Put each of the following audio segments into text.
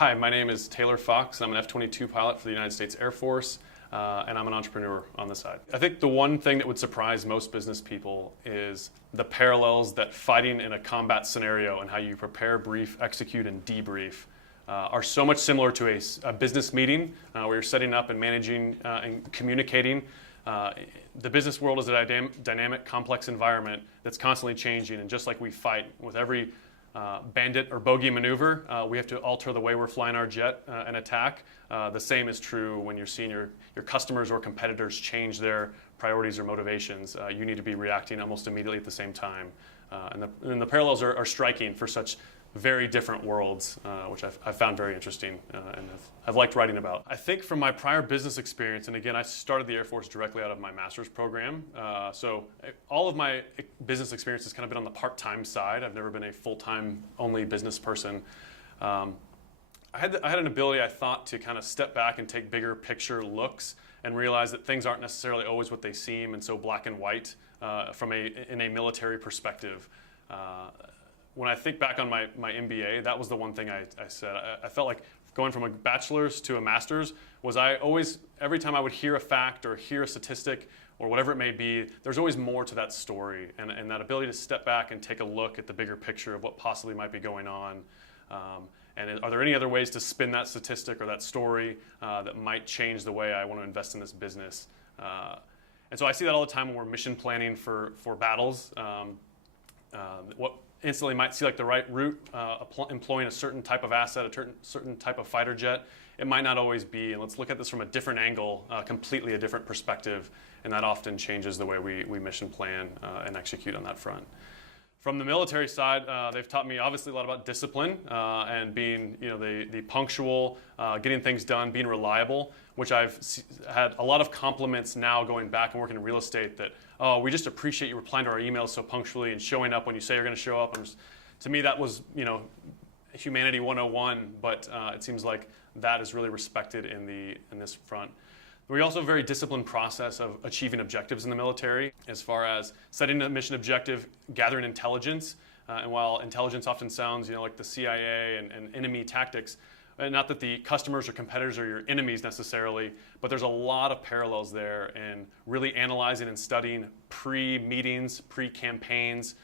Hi, my name is Taylor Fox. I'm an F-22 pilot for the United States Air Force, and I'm an entrepreneur on the side. I think the one thing that would surprise most business people is the parallels that fighting in a combat scenario and how you prepare, brief, execute, and debrief are so much similar to a business meeting where you're setting up and managing and communicating. The business world is a dynamic, complex environment that's constantly changing, and just like we fight with every bandit or bogey maneuver, we have to alter the way we're flying our jet and attack. The same is true when you're seeing your customers or competitors change their priorities or motivations. You need to be reacting almost immediately at the same time. And the parallels are striking for such very different worlds, which I've found very interesting and I've liked writing about. I think from my prior business experience, and again, I started the Air Force directly out of my master's program, so all of my business experience has kind of been on the part-time side. I've never been a full-time only business person. I had an ability, I thought, to kind of step back and take bigger picture looks and realize that things aren't necessarily always what they seem and so black and white in a military perspective. When I think back on my MBA, that was the one thing I said. I felt like going from a bachelor's to a master's was every time I would hear a fact or hear a statistic or whatever it may be, there's always more to that story. And that ability to step back and take a look at the bigger picture of what possibly might be going on. And are there any other ways to spin that statistic or that story that might change the way I want to invest in this business? And so I see that all the time when we're mission planning for battles. What instantly might see like the right route, employing a certain type of asset, a certain type of fighter jet. It might not always be, and let's look at this from a different angle, completely a different perspective, and that often changes the way we mission plan and execute on that front. From the military side, they've taught me obviously a lot about discipline and being, the punctual, getting things done, being reliable, which I've had a lot of compliments now going back and working in real estate that, oh, we just appreciate you replying to our emails so punctually and showing up when you say you're going to show up. And to me, that was, humanity 101, but it seems like that is really respected in this front. We also have a very disciplined process of achieving objectives in the military as far as setting a mission objective, gathering intelligence. And while intelligence often sounds like the CIA and enemy tactics, not that the customers or competitors are your enemies necessarily, but there's a lot of parallels there in really analyzing and studying pre-meetings, pre-campaigns,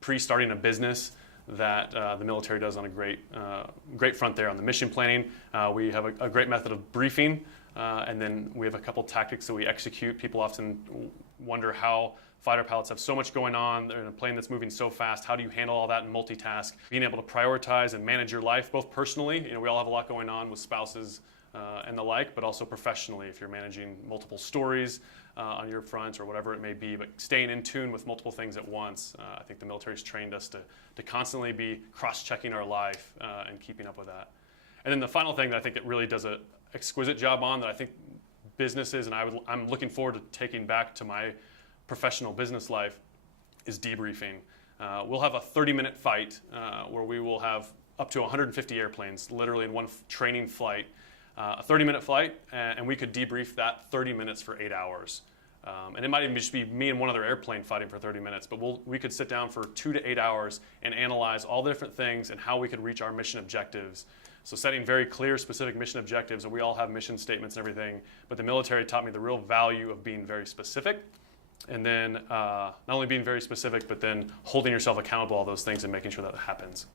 pre-starting a business that the military does on a great front there. On the mission planning, we have a great method of briefing. And then we have a couple tactics that we execute. People often wonder how fighter pilots have so much going on. They're in a plane that's moving so fast. How do you handle all that and multitask? Being able to prioritize and manage your life, both personally, we all have a lot going on with spouses and the like, but also professionally if you're managing multiple stories on your front or whatever it may be, but staying in tune with multiple things at once. I think the military's trained us to constantly be cross-checking our life and keeping up with that. And then the final thing that I think it really does an exquisite job on that I think businesses, and I'm looking forward to taking back to my professional business life, is debriefing. We'll have a 30-minute fight where we will have up to 150 airplanes, literally in one training flight, a 30-minute flight, and we could debrief that 30 minutes for 8 hours. And it might even just be me and one other airplane fighting for 30 minutes, but we could sit down for 2 to 8 hours and analyze all the different things and how we could reach our mission objectives. So setting very clear, specific mission objectives, and we all have mission statements and everything, but the military taught me the real value of being very specific, and then not only being very specific, but then holding yourself accountable to all those things and making sure that happens.